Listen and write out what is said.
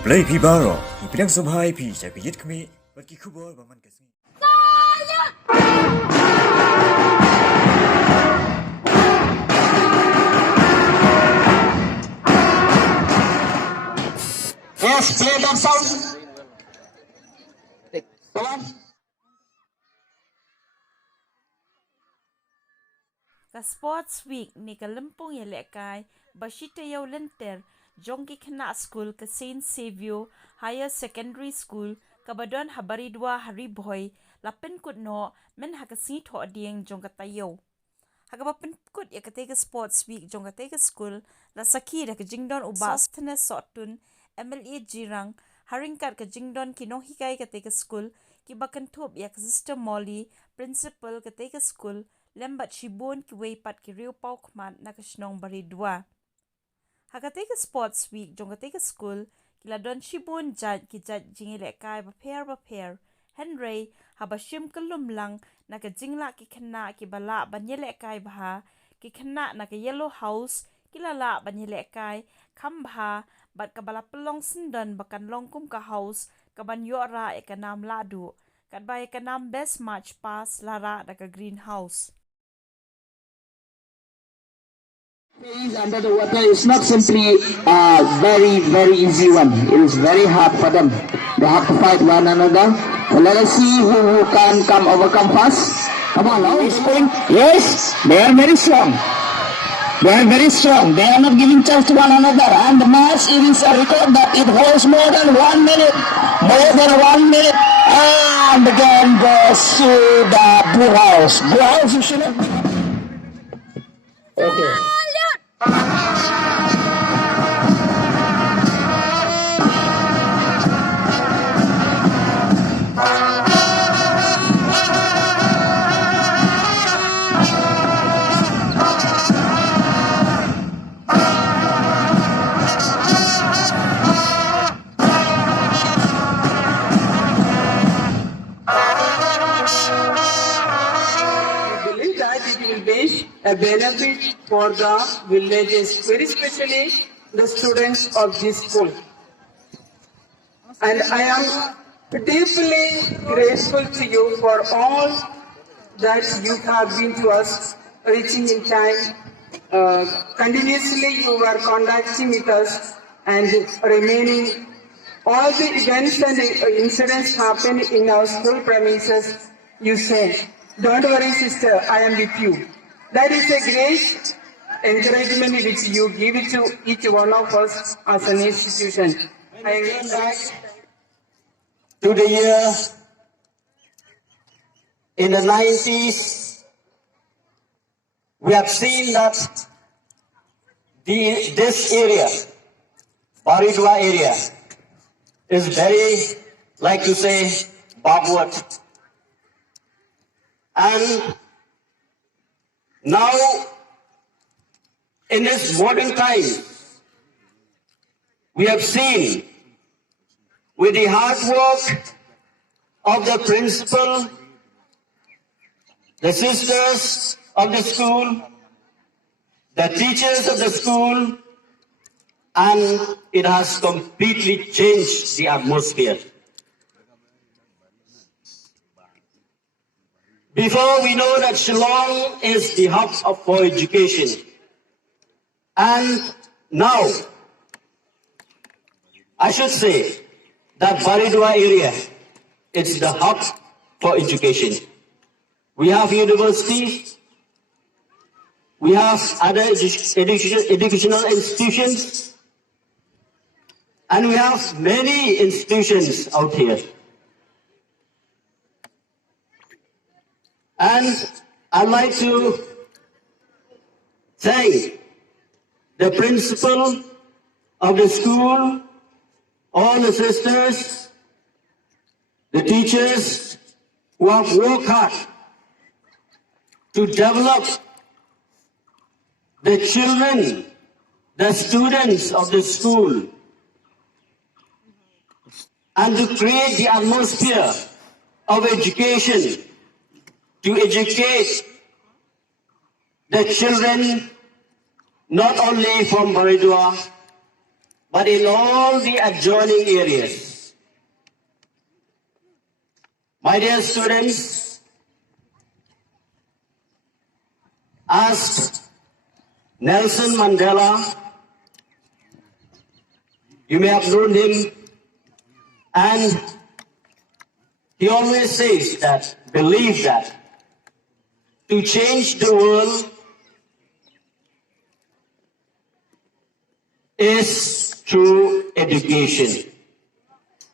Play Pibaro, Ipinang Subhai Pi, Sapiyit Kami, Bakikubo, Baman Kasi. Yes, play that sound. Come on. Ka Sports Week ni ka lempong yelekay bashita yaw lenter jongki khana school ka Saint Savio Higher Secondary School kabadon ha Baridua Hariboy lapen kut no men ha ka si tho dieng jong ka tayo ha ka papen kut ya ka take Sports Week jong ka take school la saki da ka jingdon ubas thne sotun MLA jirang haringkat ka jingdon kinong hikay ka take school ki bakan thop ya ka Sister Molly principal ka take school lembat shibon ki way pat ki riu pau khman na ka shnong Baridua. Hakate ka Sports Week jong kate ka school kila don shibon jad ki jad jingile kai ba pair Henry haba shim kalum lang na ka jingla ki khana ki bala banyele kai bha ki khana na ka yellow house kila la banyele kai kham bha bat ka bala pelong sindan bakan longkum ka house ka ban yora e ka nam ladu kat ba e ka nam best match pass lara da ka greenhouse. Is under the water is not simply a very easy one. It is very hard for them. They have to fight one another. So let us see who can overcome fast. Come on now, he's going. Yes, they are very strong. They are very strong. They are not giving chance to one another. And the match, it is a record that it holds more than 1 minute. More than 1 minute. And again goes to the blue house. Blue house, you should have. Okay. A benefit for the villages, very especially the students of this school. And I am deeply grateful to you for all that you have been to us, reaching in time. Continuously you were contacting with us and remaining. All the events and incidents happen in our school premises. You say, "Don't worry, sister, I am with you." That is a great encouragement which you give it to each one of us as an institution. I will back to the year in the 90s, we have seen that this area, Baridua area, is very, like you say, backward. And now, in this modern time, we have seen with the hard work of the principal, the sisters of the school, the teachers of the school, and it has completely changed the atmosphere. Before, we know that Shillong is the hub for education. And now, I should say that Baridua area is the hub for education. We have universities, we have other educational institutions, and we have many institutions out here. And I'd like to thank the principal of the school, all the sisters, the teachers who have worked hard to develop the children, the students of the school, and to create the atmosphere of education, to educate the children not only from Baridua, but in all the adjoining areas. My dear students, asked Nelson Mandela, you may have known him, and he always says that, believe that, to change the world is through education.